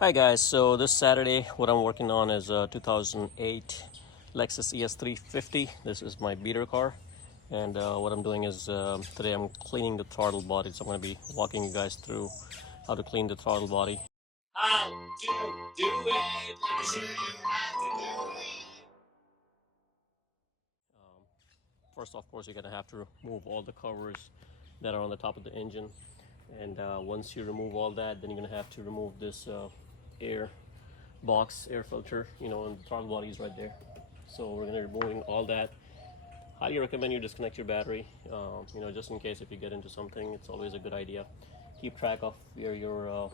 Hi guys, so this Saturday what I'm working on is a 2008 Lexus ES350. This is my beater car, and what I'm doing is today I'm cleaning the throttle body. So I'm going to be walking you guys through how to clean the throttle body. How to do it. Let me show you how to do it. First, of course, you're going to have to remove all the covers that are on the top of the engine, and once you remove all that, then you're going to have to remove this air filter, and the throttle body is right there. So we're going to be removing all that. Highly recommend you disconnect your battery, just in case if you get into something. It's always a good idea. Keep track of where your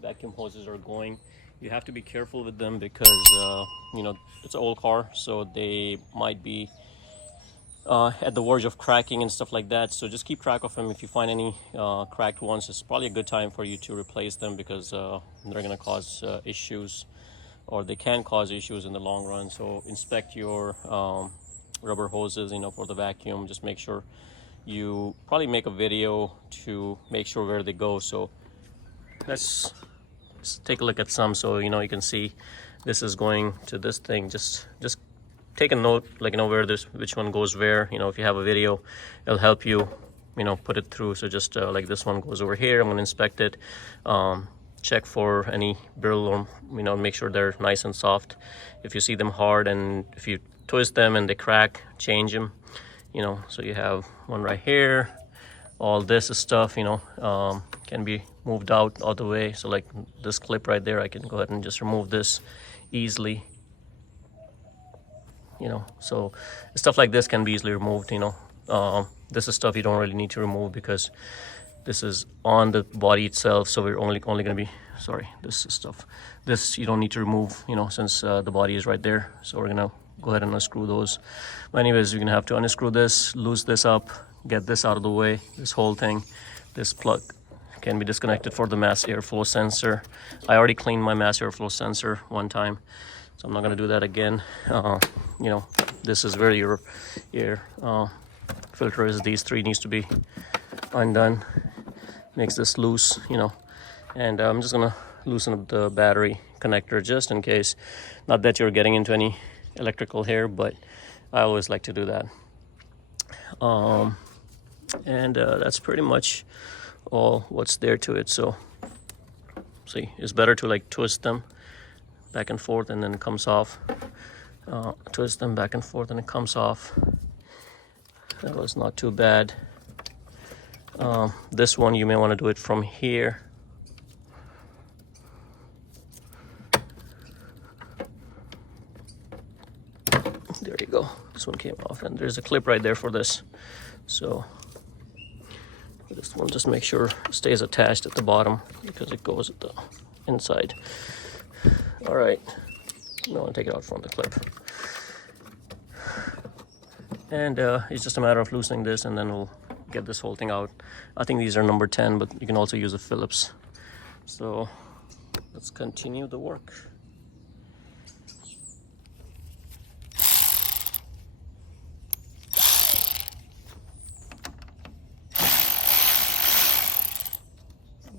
vacuum hoses are going. You have to be careful with them because it's an old car, so they might be at the verge of cracking and stuff like that. So just keep track of them. If you find any cracked ones, it's probably a good time for you to replace them because they're going to cause issues, or they can cause issues in the long run. So inspect your rubber hoses, for the vacuum. Just make sure you probably make a video to make sure where they go. So let's take a look at some, so you can see this is going to this thing. Just take a note, where which one goes where. If you have a video, it'll help you put it through. So just like this one goes over here, I'm going to inspect it, check for any brittle, or make sure they're nice and soft. If you see them hard, and if you twist them and they crack, change them. So you have one right here. All this stuff can be moved out all the way. So like this clip right there, I can go ahead and just remove this easily. So stuff like this can be easily removed. This is stuff you don't really need to remove because this is on the body itself, so we're only going to be, sorry, this you don't need to remove, since the body is right there. So we're gonna go ahead and unscrew those. But anyways, you're gonna have to unscrew this, loose this up, get this out of the way. This whole thing, this plug can be disconnected for the mass airflow sensor. I already cleaned my mass airflow sensor one time, so I'm not going to do that again. This is where your air filter is. These three needs to be undone. Makes this loose, and I'm just going to loosen up the battery connector just in case. Not that you're getting into any electrical here, but I always like to do that. And that's pretty much all what's there to it. So see, it's better to twist them back and forth, and then it comes off. Twist them back and forth and it comes off. That was not too bad. This one you may want to do it from here. There you go. This one came off, and there's a clip right there for this. So this one, just make sure it stays attached at the bottom because it goes at the inside. All right, now I'll take it out from the clip, and it's just a matter of loosening this, and then we'll get this whole thing out. I think these are number 10, but you can also use a Phillips. So let's continue the work.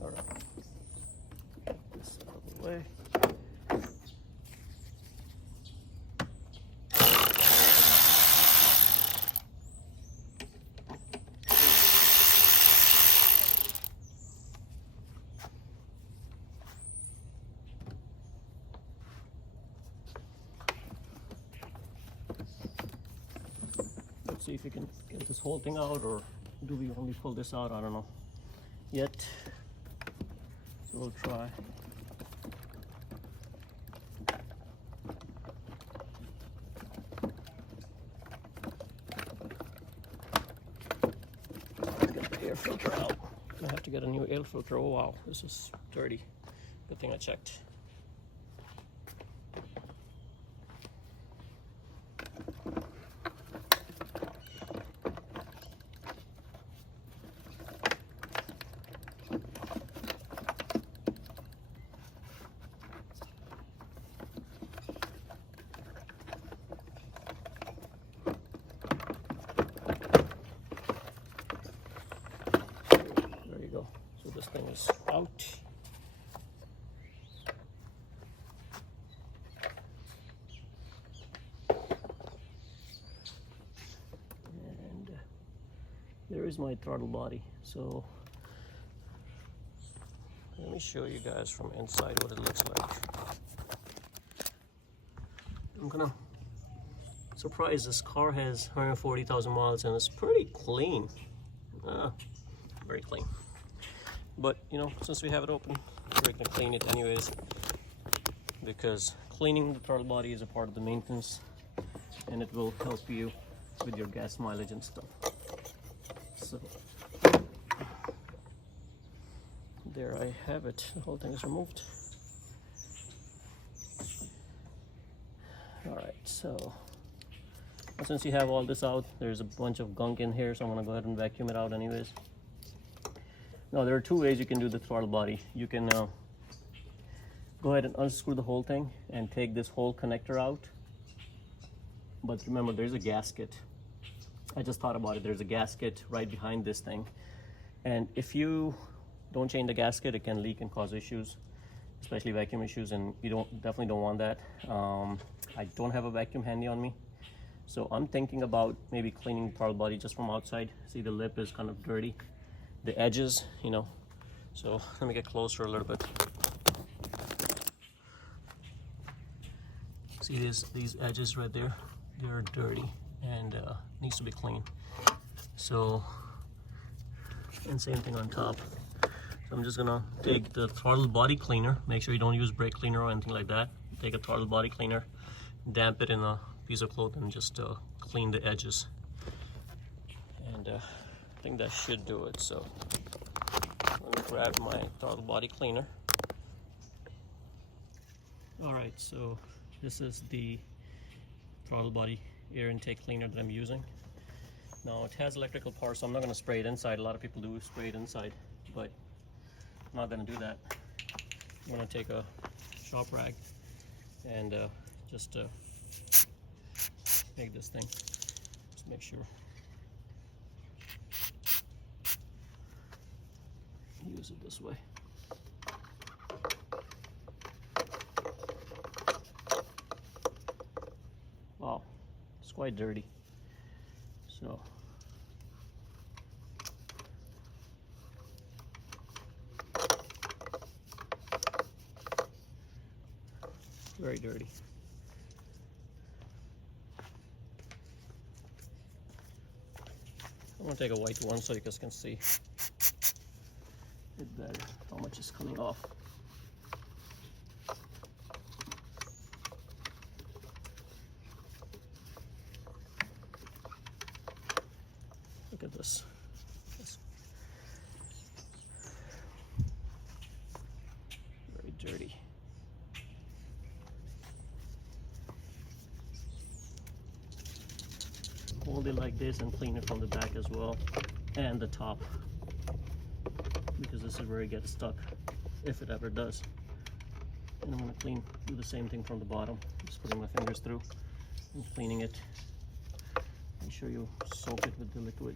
All right, get this out of the way. Let's see if we can get this whole thing out, or do we only pull this out? I don't know yet. So we'll try. Let's get the air filter out. I have to get a new air filter. Oh wow, this is dirty. Good thing I checked. So this thing is out. there is my throttle body. So let me show you guys from inside what it looks like. I'm gonna surprised this car has 140,000 miles and it's pretty clean. Very clean. But you know, since we have it open, we're gonna clean it anyways, because cleaning the throttle body is a part of the maintenance and it will help you with your gas mileage and stuff. So there I have it. The whole thing is removed. Alright, so since you have all this out, there's a bunch of gunk in here, so I'm gonna go ahead and vacuum it out anyways. Now there are two ways you can do the throttle body. You can go ahead and unscrew the whole thing and take this whole connector out. But remember, there's a gasket. I just thought about it. There's a gasket right behind this thing. And if you don't change the gasket, it can leak and cause issues, especially vacuum issues, and you definitely don't want that. I don't have a vacuum handy on me, so I'm thinking about maybe cleaning the throttle body just from outside. See, the lip is kind of dirty, the edges, you know. So let me get closer a little bit. See these edges right there? They're dirty and needs to be cleaned. So, and same thing on top. So I'm just gonna take the throttle body cleaner. Make sure you don't use brake cleaner or anything like that. Take a throttle body cleaner, damp it in a piece of cloth, and just clean the edges. And I think that should do it. So let me grab my throttle body cleaner. All right, so this is the throttle body air intake cleaner that I'm using. Now it has electrical power, so I'm not going to spray it inside. A lot of people do spray it inside, but I'm not going to do that. I'm going to take a shop rag and just make this thing. Just make sure. Use it this way. Wow, it's quite dirty. So very dirty. I'm gonna take a white one so you guys can see it better how much is coming off. Look at this. Very dirty. Hold it like this and clean it from the back as well, and the top, because this is where it gets stuck, if it ever does. And I'm going to do the same thing from the bottom, just putting my fingers through and cleaning it. Make sure you soak it with the liquid.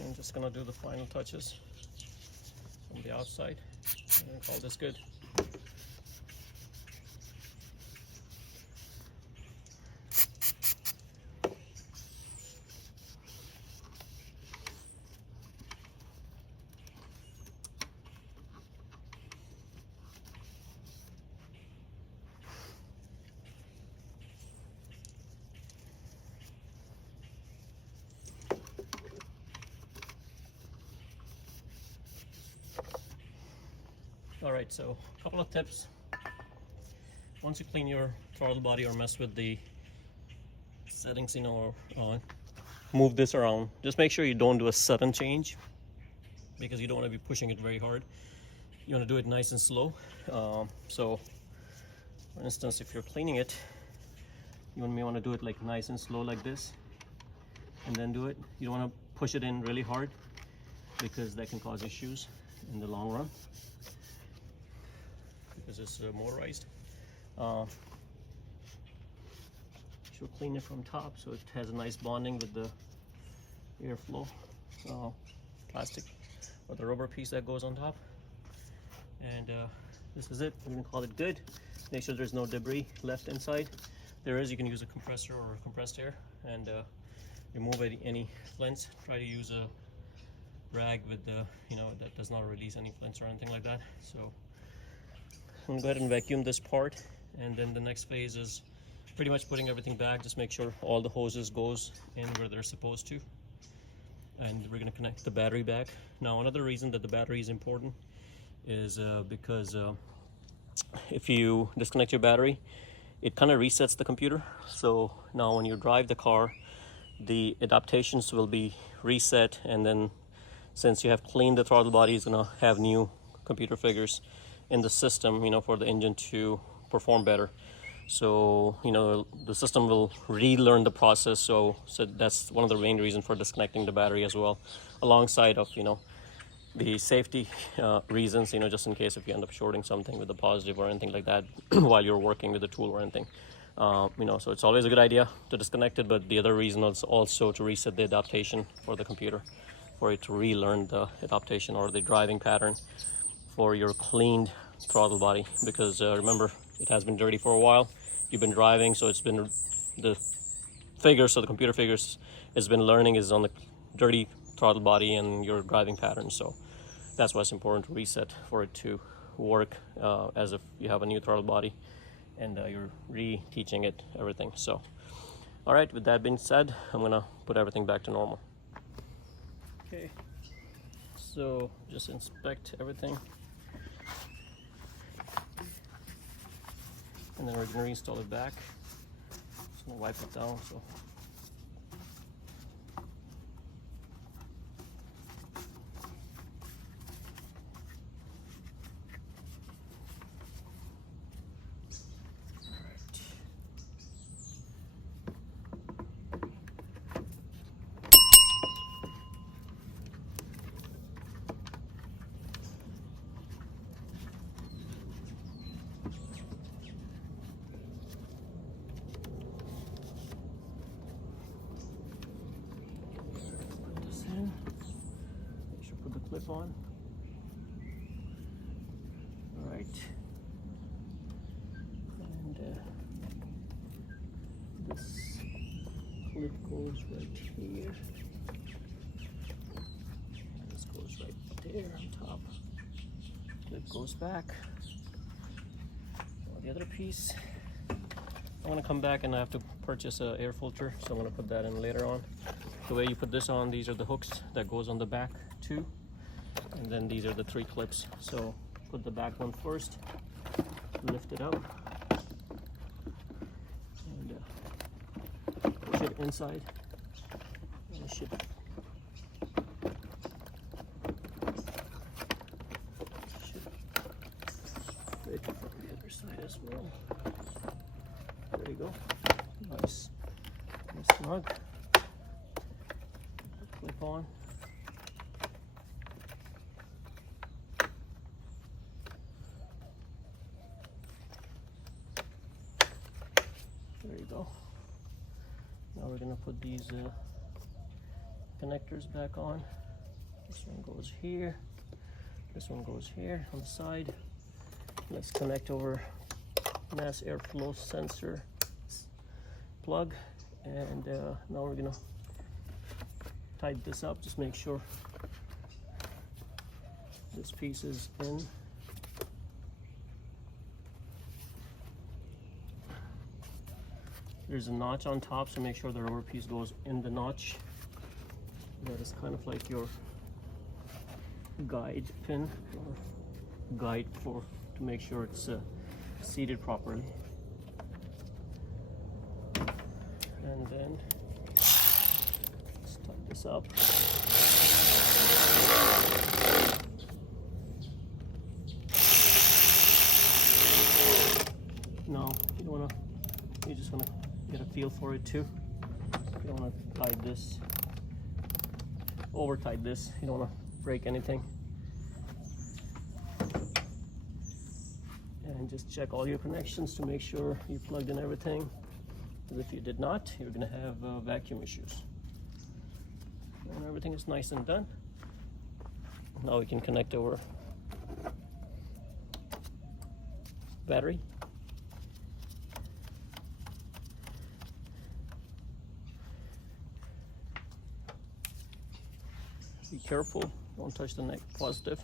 I'm just gonna do the final touches from the outside and call this good. Alright, so a couple of tips. Once you clean your throttle body or mess with the settings, you know, move this around. Just make sure you don't do a sudden change, because you don't want to be pushing it very hard. You want to do it nice and slow. So for instance, if you're cleaning it, you may want to do it like nice and slow like this, and then do it. You don't want to push it in really hard, because that can cause issues in the long run, because it's motorized. Should clean it from top so it has a nice bonding with the airflow plastic or the rubber piece that goes on top. And this is it. We're gonna call it good. Make sure there's no debris left inside. There is, you can use a compressor or compressed air and remove any flints. Try to use a rag with the, you know, that does not release any flints or anything like that. So I'm gonna go ahead and vacuum this part, and then the next phase is pretty much putting everything back. Just make sure all the hoses goes in where they're supposed to, and we're going to connect the battery back. Now another reason that the battery is important is because if you disconnect your battery, it kind of resets the computer. So now when you drive the car, the adaptations will be reset, and then since you have cleaned the throttle body, it's going to have new computer figures in the system, you know, for the engine to perform better. So, you know, the system will relearn the process. So that's one of the main reasons for disconnecting the battery as well, alongside of, you know, the safety reasons, you know, just in case if you end up shorting something with a positive or anything like that while you're working with the tool or anything. You know, so it's always a good idea to disconnect it, but the other reason is also to reset the adaptation for the computer, for it to relearn the adaptation or the driving pattern for your cleaned throttle body. Because remember, it has been dirty for a while. You've been driving, so it's been the figures, so the computer figures has been learning is on the dirty throttle body and your driving pattern. So that's why it's important to reset for it to work as if you have a new throttle body and you're re-teaching it everything. So all right, with that being said, I'm gonna put everything back to normal. Okay, so just inspect everything, and then we're going to reinstall it back. Just going to wipe it down. So clip on. All right, and this clip goes right here. This goes right there on top. Clip goes back. Now the other piece, I'm gonna come back and I have to purchase an air filter, so I'm gonna put that in later on. The way you put this on, these are the hooks that goes on the back too. And then these are the 3 clips. So put the back one first, lift it up, and push it inside. And it should fit from the other side as well. There you go. Nice and snug. Clip on. There you go. Now we're gonna put these connectors back on. This one goes here. This one goes here on the side. Let's connect over mass airflow sensor plug, and now we're gonna tighten this up. Just make sure this piece is in. There's a notch on top, so make sure the rubber piece goes in the notch. That is kind of like your guide pin or guide to make sure it's seated properly. And then let's tighten this up. No, you don't want to, you just want to get a feel for it too. You don't want to tighten this, over tighten this, you don't want to break anything. And just check all your connections to make sure you plugged in everything, because if you did not, you're going to have vacuum issues. And everything is nice and done. Now we can connect our battery. Be careful, don't touch the neck positive.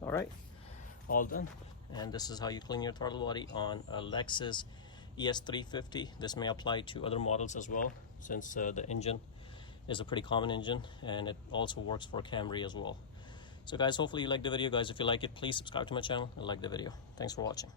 All right, all done. And this is how you clean your throttle body on a LEXUS ES350. This may apply to other models as well, since the engine is a pretty common engine, and it also works for CAMRY as well. So guys, hopefully you liked the video. Guys, if you like it, please subscribe to my channel and like the video. Thanks for watching.